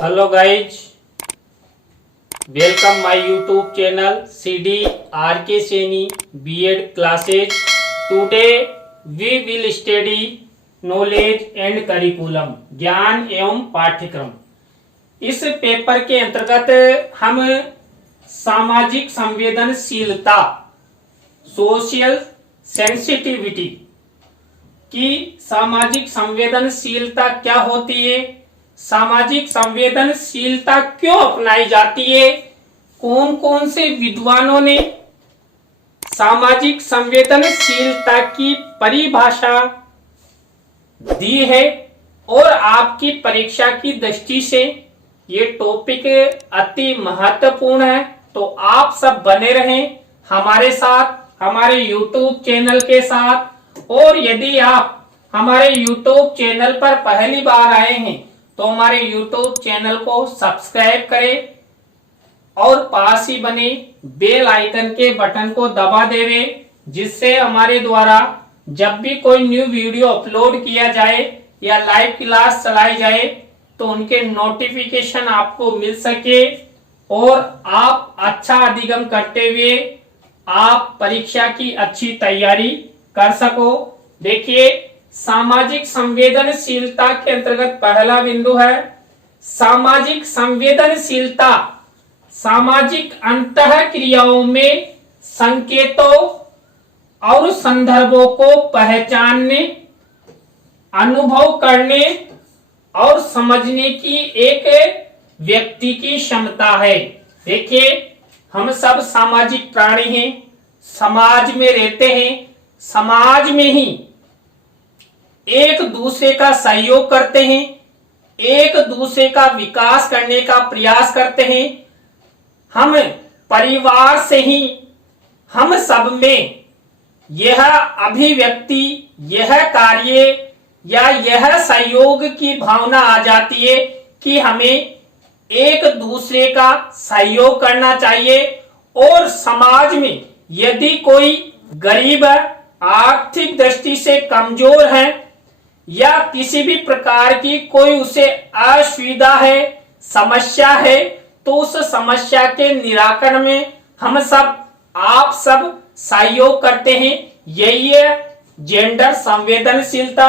Hello guys, welcome my YouTube channel CD RK Seni B.Ed classes. Today we will study knowledge and curriculum, ज्ञान एवं पाठ्यक्रम। इस paper के अंतर्गत हम सामाजिक संवेदनशीलता सोशल सेंसिटिविटी की सामाजिक संवेदनशीलता क्या होती है, सामाजिक संवेदनशीलता क्यों अपनाई जाती है, कौन कौन से विद्वानों ने सामाजिक संवेदनशीलता की परिभाषा दी है और आपकी परीक्षा की दृष्टि से ये टॉपिक अति महत्वपूर्ण है। तो आप सब बने रहें हमारे साथ, हमारे YouTube चैनल के साथ। और यदि आप हमारे YouTube चैनल पर पहली बार आए हैं तो हमारे YouTube चैनल को सब्सक्राइब करें और पास ही बने बेल आइकन के बटन को दबा देवे, जिससे हमारे द्वारा जब भी कोई न्यू वीडियो अपलोड किया जाए या लाइव क्लास चलाई जाए तो उनके नोटिफिकेशन आपको मिल सके और आप अच्छा अधिगम करते हुए आप परीक्षा की अच्छी तैयारी कर सको। देखिए, सामाजिक संवेदनशीलता के अंतर्गत पहला बिंदु है सामाजिक संवेदनशीलता। सामाजिक अंतःक्रियाओं में संकेतों और संदर्भों को पहचानने, अनुभव करने और समझने की एक व्यक्ति की क्षमता है। देखिए, हम सब सामाजिक प्राणी हैं, समाज में रहते हैं, समाज में ही एक दूसरे का सहयोग करते हैं, एक दूसरे का विकास करने का प्रयास करते हैं। हम परिवार से ही हम सब में यह अभिव्यक्ति, यह कार्य या यह सहयोग की भावना आ जाती है कि हमें एक दूसरे का सहयोग करना चाहिए। और समाज में यदि कोई गरीब है, आर्थिक दृष्टि से कमजोर है या किसी भी प्रकार की कोई उसे असुविधा है, समस्या है, तो उस समस्या के निराकरण में हम सब आप सब सहयोग करते हैं। यही है जेंडर संवेदनशीलता।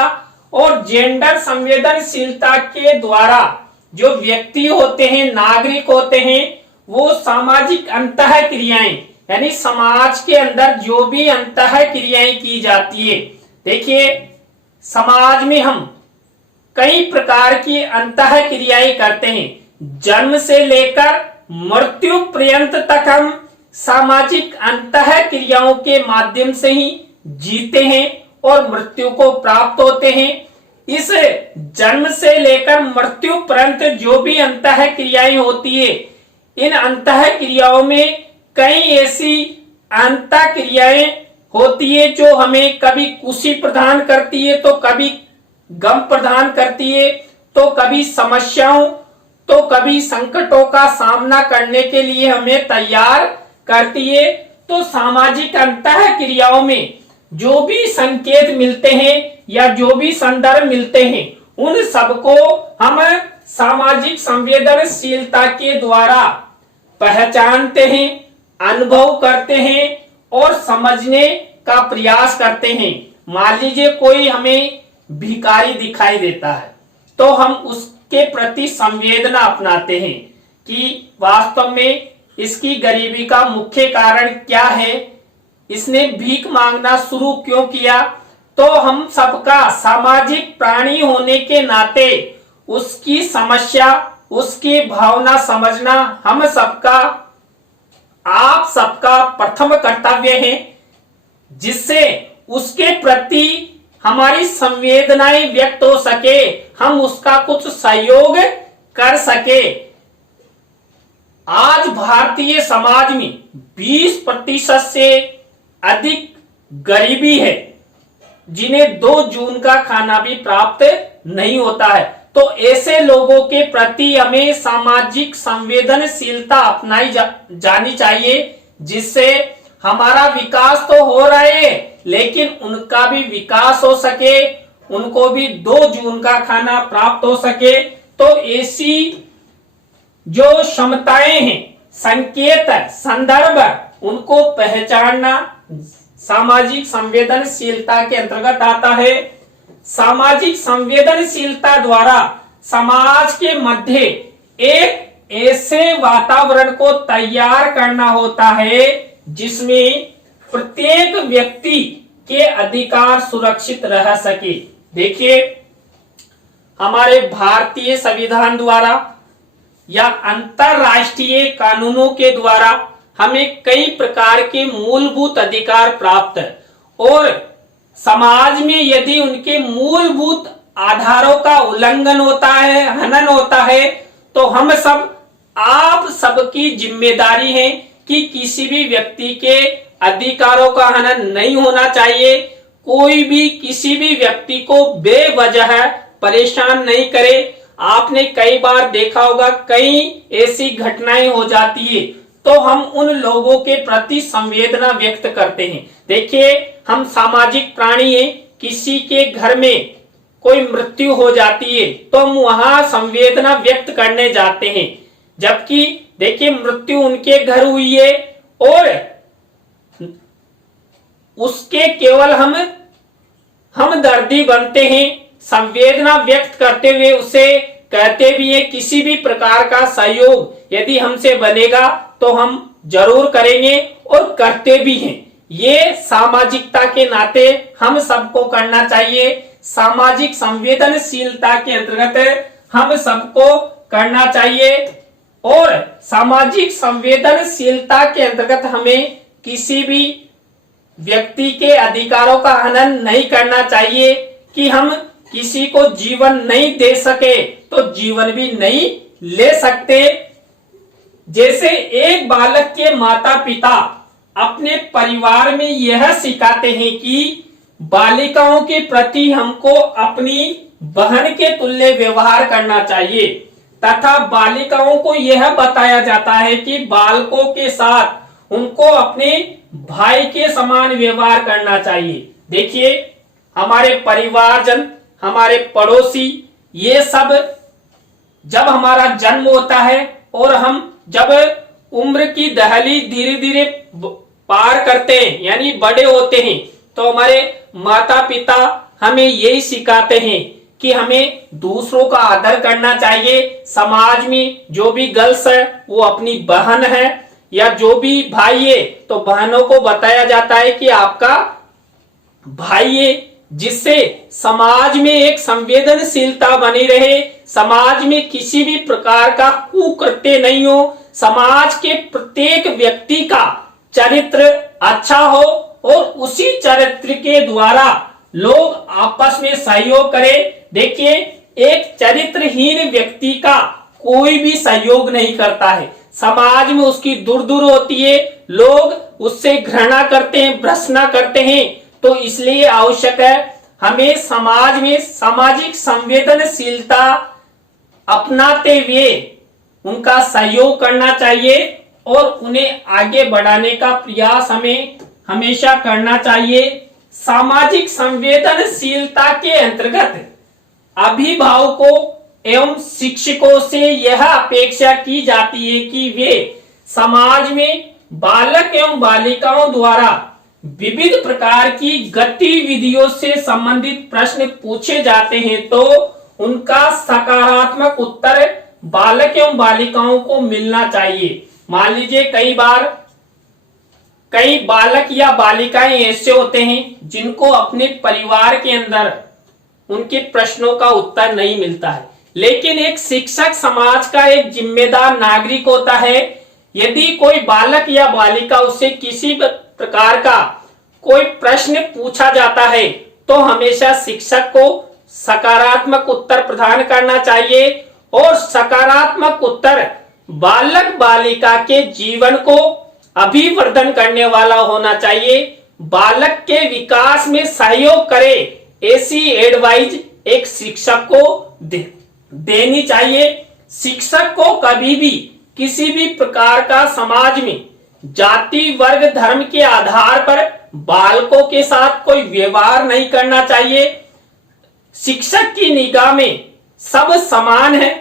और जेंडर संवेदनशीलता के द्वारा जो व्यक्ति होते हैं, नागरिक होते हैं, वो सामाजिक अंतःक्रियाएं यानी समाज के अंदर जो भी अंतःक्रियाएं की जाती है। देखिए, समाज में हम कई प्रकार की अंतःक्रियाएं करते हैं। जन्म से लेकर मृत्यु पर्यंत तक हम सामाजिक अंतःक्रियाओं के माध्यम से ही जीते हैं और मृत्यु को प्राप्त होते हैं। इस जन्म से लेकर मृत्यु पर्यंत जो भी अंतःक्रियाएं होती है, इन अंतःक्रियाओं में कई ऐसी अंतःक्रियाएं होती है जो हमें कभी खुशी प्रदान करती है, तो कभी गम प्रदान करती है, तो कभी समस्याओं, तो कभी संकटों का सामना करने के लिए हमें तैयार करती है। तो सामाजिक अंतःक्रियाओं में जो भी संकेत मिलते हैं या जो भी संदर्भ मिलते हैं, उन सबको हम सामाजिक संवेदनशीलता के द्वारा पहचानते हैं, अनुभव करते हैं और समझने का प्रयास करते हैं। मान लीजिए कोई हमें भिखारी दिखाई देता है तो हम उसके प्रति संवेदना अपनाते हैं कि वास्तव में इसकी गरीबी का मुख्य कारण क्या है, इसने भीख मांगना शुरू क्यों किया। तो हम सबका सामाजिक प्राणी होने के नाते उसकी समस्या, उसकी भावना समझना हम सबका, आप सबका प्रथम कर्तव्य है, जिससे उसके प्रति हमारी संवेदनाएं व्यक्त हो सके, हम उसका कुछ सहयोग कर सके। आज भारतीय समाज में 20% से अधिक गरीबी है, जिन्हें 2 जून का खाना भी प्राप्त नहीं होता है। तो ऐसे लोगों के प्रति हमें सामाजिक संवेदनशीलता अपनाई जानी चाहिए, जिससे हमारा विकास तो हो रहा है लेकिन उनका भी विकास हो सके, उनको भी 2 जून का खाना प्राप्त हो सके। तो ऐसी जो क्षमताएं हैं, संकेत, संदर्भ, उनको पहचानना सामाजिक संवेदनशीलता के अंतर्गत आता है। सामाजिक संवेदनशीलता द्वारा समाज के मध्य एक ऐसे वातावरण को तैयार करना होता है जिसमें प्रत्येक व्यक्ति के अधिकार सुरक्षित रह सके। देखिए, हमारे भारतीय संविधान द्वारा या अंतरराष्ट्रीय कानूनों के द्वारा हमें कई प्रकार के मूलभूत अधिकार प्राप्त है, और समाज में यदि उनके मूलभूत आधारों का उल्लंघन होता है, हनन होता है, तो हम सब, आप सबकी जिम्मेदारी है कि किसी भी व्यक्ति के अधिकारों का हनन नहीं होना चाहिए। कोई भी किसी भी व्यक्ति को बेवजह परेशान नहीं करे। आपने कई बार देखा होगा, कई ऐसी घटनाएं हो जाती है तो हम उन लोगों के प्रति संवेदना व्यक्त करते हैं। देखिए, हम सामाजिक प्राणी हैं। किसी के घर में कोई मृत्यु हो जाती है तो हम वहां संवेदना व्यक्त करने जाते हैं, जबकि देखिए मृत्यु उनके घर हुई है और उसके केवल हम दर्दी बनते हैं, संवेदना व्यक्त करते हुए उसे कहते भी है किसी भी प्रकार का सहयोग यदि हमसे बनेगा तो हम जरूर करेंगे और करते भी हैं। ये सामाजिकता के नाते हम सबको करना चाहिए। सामाजिक संवेदनशीलता के अंतर्गत हम सबको करना चाहिए, और सामाजिक संवेदनशीलता के अंतर्गत हमें किसी भी व्यक्ति के अधिकारों का हनन नहीं करना चाहिए कि हम किसी को जीवन नहीं दे सके तो जीवन भी नहीं ले सकते। जैसे एक बालक के माता पिता अपने परिवार में यह सिखाते हैं कि बालिकाओं के प्रति हमको अपनी बहन के तुल्य व्यवहार करना चाहिए, तथा बालिकाओं को यह बताया जाता है कि बालकों के साथ उनको अपने भाई के समान व्यवहार करना चाहिए। देखिए, हमारे परिवारजन, हमारे पड़ोसी, ये सब जब हमारा जन्म होता है और हम जब उम्र की दहलीज धीरे धीरे पार करते हैं, यानी बड़े होते हैं, तो हमारे माता पिता हमें यही सिखाते हैं कि हमें दूसरों का आदर करना चाहिए। समाज में जो भी गर्ल्स है वो अपनी बहन है, या जो भी भाई है तो बहनों को बताया जाता है कि आपका भाई है, जिससे समाज में एक संवेदनशीलता बनी रहे, समाज में किसी भी प्रकार का कुकृत्य नहीं हो, समाज के प्रत्येक व्यक्ति का चरित्र अच्छा हो और उसी चरित्र के द्वारा लोग आपस में सहयोग करें। देखिए, एक चरित्रहीन व्यक्ति का कोई भी सहयोग नहीं करता है, समाज में उसकी दूर दूर होती है, लोग उससे घृणा करते हैं, भर्त्सना करते हैं। तो इसलिए आवश्यक है हमें समाज में सामाजिक संवेदनशीलता अपनाते हुए उनका सहयोग करना चाहिए और उन्हें आगे बढ़ाने का प्रयास हमें हमेशा करना चाहिए। सामाजिक संवेदनशीलता के अंतर्गत अभिभावकों एवं शिक्षकों से यह अपेक्षा की जाती है कि वे समाज में बालक एवं बालिकाओं द्वारा विविध प्रकार की गतिविधियों से संबंधित प्रश्न पूछे जाते हैं तो उनका सकारात्मक उत्तर बालक एवं बालिकाओं को मिलना चाहिए। मान लीजिए कई बार कई बालक या बालिकाएं ऐसे होते हैं जिनको अपने परिवार के अंदर उनके प्रश्नों का उत्तर नहीं मिलता है, लेकिन एक शिक्षक समाज का एक जिम्मेदार नागरिक होता है। यदि कोई बालक या बालिका उससे किसी प्रकार का कोई प्रश्न पूछा जाता है तो हमेशा शिक्षक को सकारात्मक उत्तर प्रदान करना चाहिए, और सकारात्मक उत्तर बालक बालिका के जीवन को अभिवर्धन करने वाला होना चाहिए, बालक के विकास में सहयोग करे, ऐसी एडवाइज एक शिक्षक को देनी चाहिए। शिक्षक को कभी भी किसी भी प्रकार का समाज में जाति वर्ग धर्म के आधार पर बालकों के साथ कोई व्यवहार नहीं करना चाहिए। शिक्षक की निगाह में सब समान है,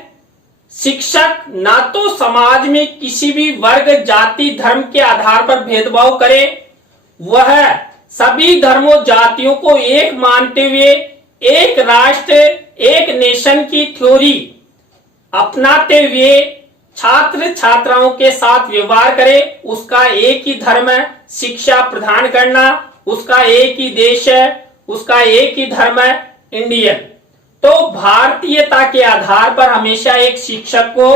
शिक्षक ना तो समाज में किसी भी वर्ग, जाति, धर्म के आधार पर भेदभाव करे, वह सभी धर्मों, जातियों को एक मानते हुए एक राष्ट्र, एक नेशन की थ्योरी अपनाते हुए छात्र छात्राओं के साथ व्यवहार करे। उसका एक ही धर्म है, शिक्षा प्रदान करना, उसका एक ही देश है, उसका एक ही धर्म है, इंडियन। तो भारतीयता के आधार पर हमेशा एक शिक्षक को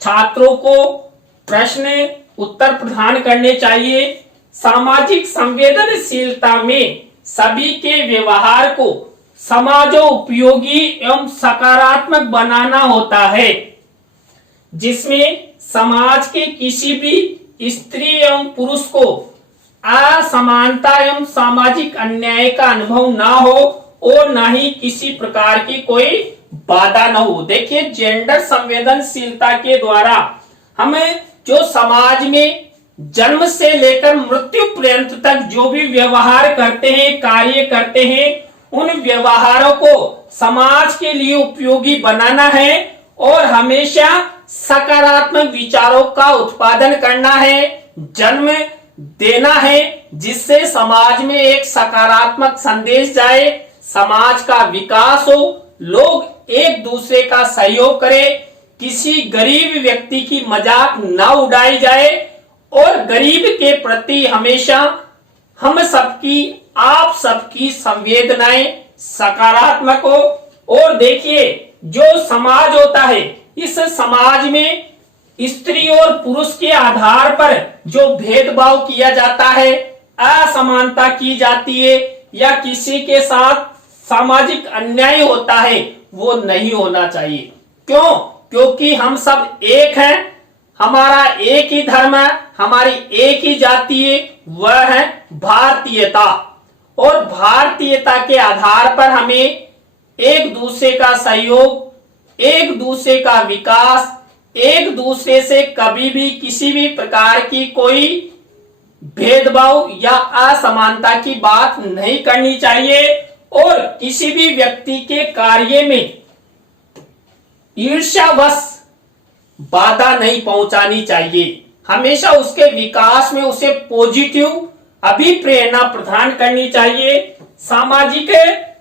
छात्रों को प्रश्न उत्तर प्रदान करने चाहिए। सामाजिक संवेदनशीलता में सभी के व्यवहार को समाजोपयोगी एवं सकारात्मक बनाना होता है, जिसमें समाज के किसी भी स्त्री एवं पुरुष को असमानता एवं सामाजिक अन्याय का अनुभव ना हो और ना ही किसी प्रकार की कोई बाधा न हो। देखिए, जेंडर संवेदनशीलता के द्वारा हमें जो समाज में जन्म से लेकर मृत्यु पर्यंत तक जो भी व्यवहार करते हैं, कार्य करते हैं, उन व्यवहारों को समाज के लिए उपयोगी बनाना है और हमेशा सकारात्मक विचारों का उत्पादन करना है, जन्म देना है, जिससे समाज में एक सकारात्मक संदेश जाए, समाज का विकास हो, लोग एक दूसरे का सहयोग करें, किसी गरीब व्यक्ति की मजाक न उड़ाई जाए और गरीब के प्रति हमेशा हम सबकी, आप सबकी संवेदनाएं सकारात्मक हो। और देखिए, जो समाज होता है, इस समाज में स्त्री और पुरुष के आधार पर जो भेदभाव किया जाता है, असमानता की जाती है या किसी के साथ सामाजिक अन्याय होता है, वो नहीं होना चाहिए। क्यों? क्योंकि हम सब एक हैं, हमारा एक ही धर्म है, हमारी एक ही जाति है, वह है भारतीयता। और भारतीयता के आधार पर हमें एक दूसरे का सहयोग, एक दूसरे का विकास, एक दूसरे से कभी भी किसी भी प्रकार की कोई भेदभाव या असमानता की बात नहीं करनी चाहिए और किसी भी व्यक्ति के कार्य में ईर्ष्यावश बाधा नहीं पहुंचानी चाहिए। हमेशा उसके विकास में उसे पॉजिटिव अभिप्रेरणा प्रदान करनी चाहिए। सामाजिक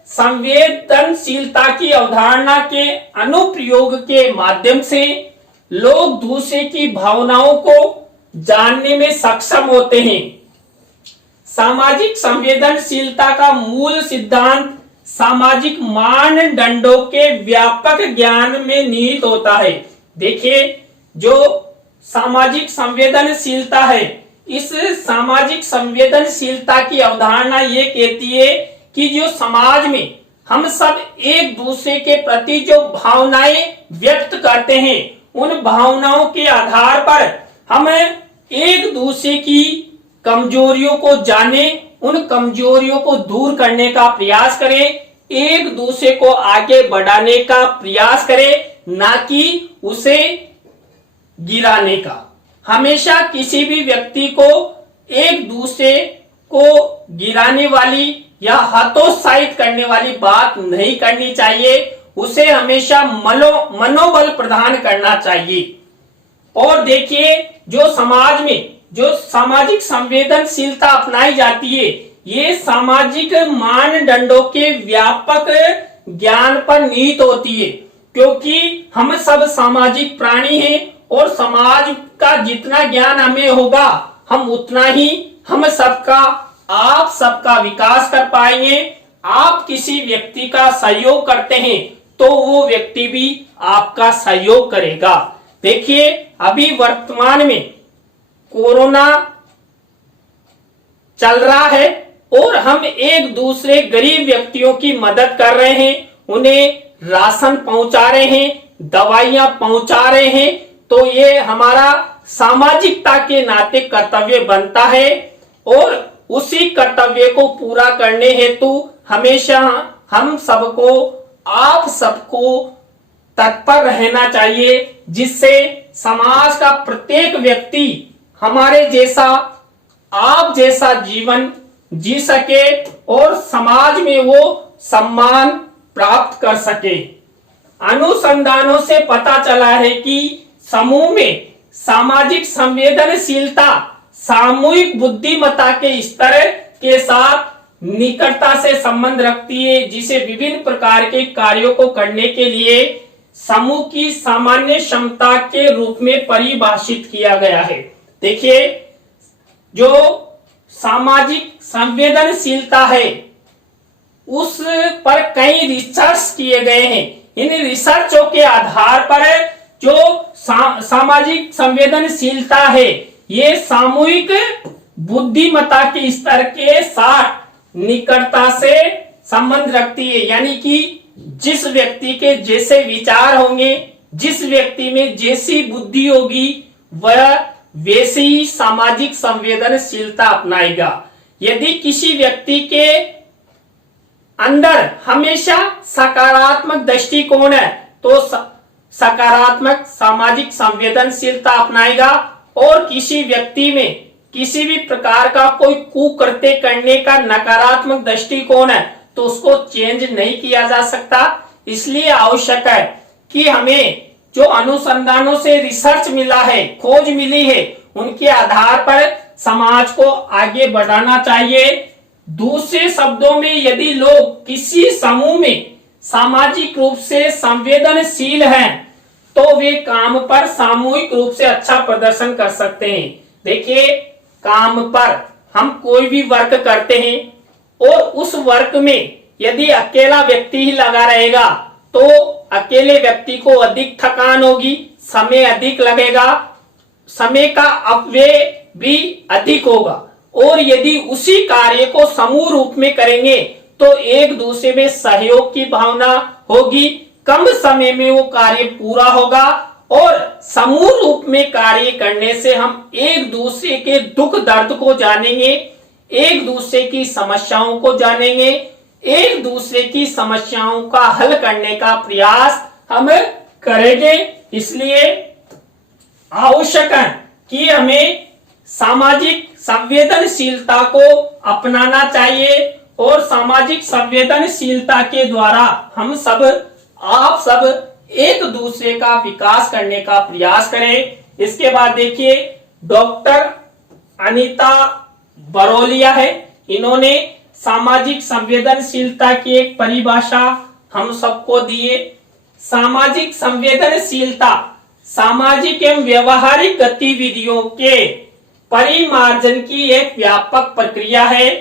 संवेदनशीलता की अवधारणा के अनुप्रयोग के माध्यम से लोग दूसरे की भावनाओं को जानने में सक्षम होते हैं। सामाजिक संवेदनशीलता का मूल सिद्धांत सामाजिक मानदंडों के व्यापक ज्ञान में निहित होता है। देखिए, जो सामाजिक संवेदनशीलता है, इस सामाजिक संवेदनशीलता की अवधारणा ये कहती है कि जो समाज में हम सब एक दूसरे के प्रति जो भावनाएं व्यक्त करते हैं, उन भावनाओं के आधार पर हम एक दूसरे की कमजोरियों को जाने, उन कमजोरियों को दूर करने का प्रयास करें, एक दूसरे को आगे बढ़ाने का प्रयास करें, ना कि उसे गिराने का। हमेशा किसी भी व्यक्ति को एक दूसरे को गिराने वाली या हतोत्साहित करने वाली बात नहीं करनी चाहिए, उसे हमेशा मनोबल प्रदान करना चाहिए। और देखिए, जो समाज में जो सामाजिक संवेदनशीलता अपनाई जाती है, ये सामाजिक मानदंडों के व्यापक ज्ञान पर निहित होती है, क्योंकि हम सब सामाजिक प्राणी हैं और समाज का जितना ज्ञान हमें होगा, हम उतना ही हम सबका, आप सबका विकास कर पाएंगे। आप किसी व्यक्ति का सहयोग करते हैं तो वो व्यक्ति भी आपका सहयोग करेगा। देखिए, अभी वर्तमान में कोरोना चल रहा है और हम एक दूसरे गरीब व्यक्तियों की मदद कर रहे हैं, उन्हें राशन पहुंचा रहे हैं, दवाइयां पहुंचा रहे हैं, तो ये हमारा सामाजिकता के नाते कर्तव्य बनता है और उसी कर्तव्य को पूरा करने हेतु हमेशा हम सबको, आप सबको तत्पर रहना चाहिए, जिससे समाज का प्रत्येक व्यक्ति हमारे जैसा, आप जैसा जीवन जी सके और समाज में वो सम्मान प्राप्त कर सके। अनुसंधानों से पता चला है कि समूह में सामाजिक संवेदनशीलता सामूहिक बुद्धिमत्ता के स्तर के साथ निकटता से संबंध रखती है, जिसे विभिन्न प्रकार के कार्यों को करने के लिए समूह की सामान्य क्षमता के रूप में परिभाषित किया गया है। देखिए, जो सामाजिक संवेदनशीलता है उस पर कई रिसर्च किए गए हैं। इन रिसर्चों के आधार पर जो सामाजिक संवेदनशीलता है ये सामूहिक बुद्धिमत्ता के स्तर के साथ निकटता से संबंध रखती है, यानी कि जिस व्यक्ति के जैसे विचार होंगे, जिस व्यक्ति में जैसी बुद्धि होगी, वह वैसे ही सामाजिक संवेदनशीलता अपनाएगा। यदि किसी व्यक्ति के अंदर हमेशा सकारात्मक दृष्टिकोण है तो सकारात्मक सामाजिक संवेदनशीलता अपनाएगा, और किसी व्यक्ति में किसी भी प्रकार का कोई कुकृत्य करने का नकारात्मक दृष्टिकोण है तो उसको चेंज नहीं किया जा सकता। इसलिए आवश्यक है कि हमें जो अनुसंधानों से रिसर्च मिला है, खोज मिली है, उनके आधार पर समाज को आगे बढ़ाना चाहिए। दूसरे शब्दों में, यदि लोग किसी समूह में सामाजिक रूप से संवेदनशील हैं तो वे काम पर सामूहिक रूप से अच्छा प्रदर्शन कर सकते हैं। देखिए, काम पर हम कोई भी वर्क करते हैं और उस वर्क में यदि अकेला व्यक्ति ही लगा रहेगा तो अकेले व्यक्ति को अधिक थकान होगी, समय अधिक लगेगा, समय का अपव्यय भी अधिक होगा। और यदि उसी कार्य को समूह रूप में करेंगे तो एक दूसरे में सहयोग की भावना होगी, कम समय में वो कार्य पूरा होगा, और समूह रूप में कार्य करने से हम एक दूसरे के दुख दर्द को जानेंगे, एक दूसरे की समस्याओं को जानेंगे, एक दूसरे की समस्याओं का हल करने का प्रयास हम करेंगे। इसलिए आवश्यक है कि हमें सामाजिक संवेदनशीलता को अपनाना चाहिए, और सामाजिक संवेदनशीलता के द्वारा हम सब, आप सब एक दूसरे का विकास करने का प्रयास करें। इसके बाद देखिए, डॉक्टर अनीता बरोलिया है, इन्होंने सामाजिक संवेदनशीलता की एक परिभाषा हम सबको दिए। सामाजिक संवेदनशीलता सामाजिक एवं व्यवहारिक गतिविधियों के परिमार्जन की एक व्यापक प्रक्रिया है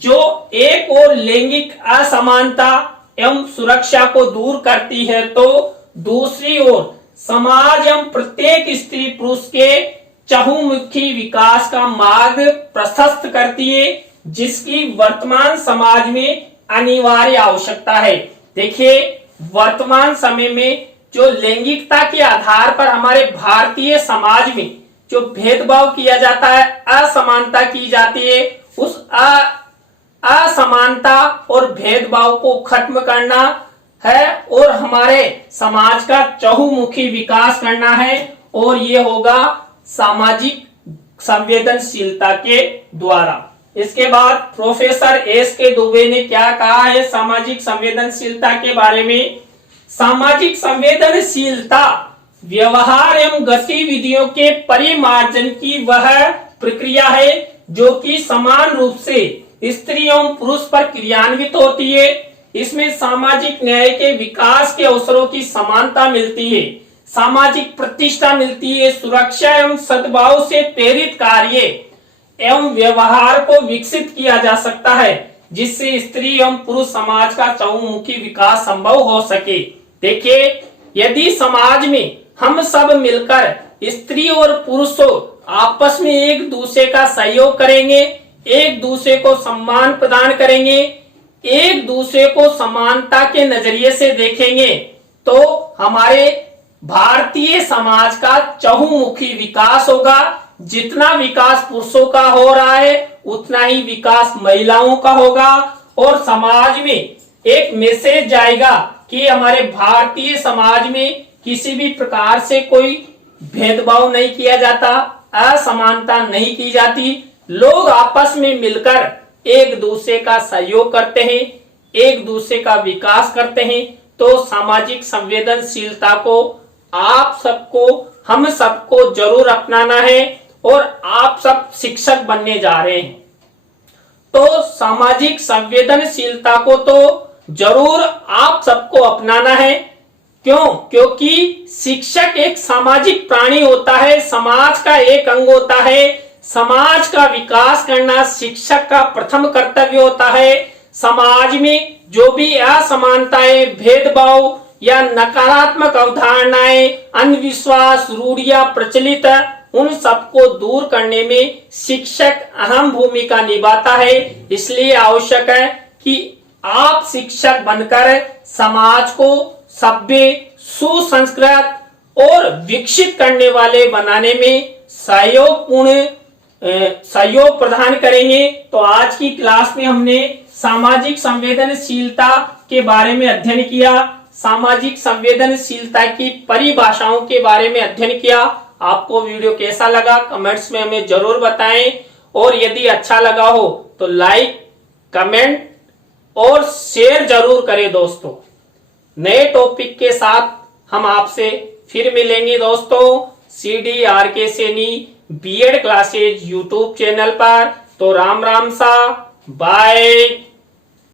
जो एक और लैंगिक असमानता एवं सुरक्षा को दूर करती है, तो दूसरी ओर समाज एवं प्रत्येक स्त्री पुरुष के चहुमुखी विकास का मार्ग प्रशस्त करती है, जिसकी वर्तमान समाज में अनिवार्य आवश्यकता है। देखिए, वर्तमान समय में जो लैंगिकता के आधार पर हमारे भारतीय समाज में जो भेदभाव किया जाता है, असमानता की जाती है, उस असमानता और भेदभाव को खत्म करना है और हमारे समाज का चहुमुखी विकास करना है, और ये होगा सामाजिक संवेदनशीलता के द्वारा। इसके बाद प्रोफेसर एस के दुबे ने क्या कहा है सामाजिक संवेदनशीलता के बारे में। सामाजिक संवेदनशीलता व्यवहार एवं गतिविधियों के परिमार्जन की वह प्रक्रिया है जो कि समान रूप से स्त्री एवं पुरुष पर क्रियान्वित होती है। इसमें सामाजिक न्याय के विकास के अवसरों की समानता मिलती है, सामाजिक प्रतिष्ठा मिलती है, सुरक्षा एवं सद्भाव से प्रेरित कार्य एवं व्यवहार को विकसित किया जा सकता है, जिससे स्त्री एवं पुरुष समाज का चहुमुखी विकास संभव हो सके। देखिए, यदि समाज में हम सब मिलकर स्त्री और पुरुषों आपस में एक दूसरे का सहयोग करेंगे, एक दूसरे को सम्मान प्रदान करेंगे, एक दूसरे को समानता के नजरिए से देखेंगे, तो हमारे भारतीय समाज का चहुमुखी विकास होगा। जितना विकास पुरुषों का हो रहा है उतना ही विकास महिलाओं का होगा, और समाज में एक मैसेज जाएगा कि हमारे भारतीय समाज में किसी भी प्रकार से कोई भेदभाव नहीं किया जाता, असमानता नहीं की जाती, लोग आपस में मिलकर एक दूसरे का सहयोग करते हैं, एक दूसरे का विकास करते हैं, तो सामाजिक संवेदनशीलता को हम सबको जरूर अपनाना है और आप सब शिक्षक बनने जा रहे हैं। तो सामाजिक संवेदनशीलता को तो जरूर आप सबको अपनाना है। क्यों? क्योंकि शिक्षक एक सामाजिक प्राणी होता है, समाज का एक अंग होता है। समाज का विकास करना शिक्षक का प्रथम कर्तव्य होता है। समाज में जो भी असमानताएं, भेदभाव या नकारात्मक अवधारणाएं, अंधविश्वास, रूढ़ियां प्रचलित है, उन सबको दूर करने में शिक्षक अहम भूमिका निभाता है। इसलिए आवश्यक है कि आप शिक्षक बनकर समाज को सभ्य, सुसंस्कृत और विकसित करने वाले बनाने में सहयोग प्रदान करेंगे। तो आज की क्लास में हमने सामाजिक संवेदनशीलता के बारे में अध्ययन किया, सामाजिक संवेदनशीलता की परिभाषाओं के बारे में अध्ययन किया। आपको वीडियो कैसा लगा कमेंट्स में हमें जरूर बताएं, और यदि अच्छा लगा हो तो लाइक, कमेंट और शेयर जरूर करें दोस्तों। नए टॉपिक के साथ हम आपसे फिर मिलेंगे दोस्तों, CDRK Saini BEd classes YouTube channel पर। तो राम राम सा, बाय।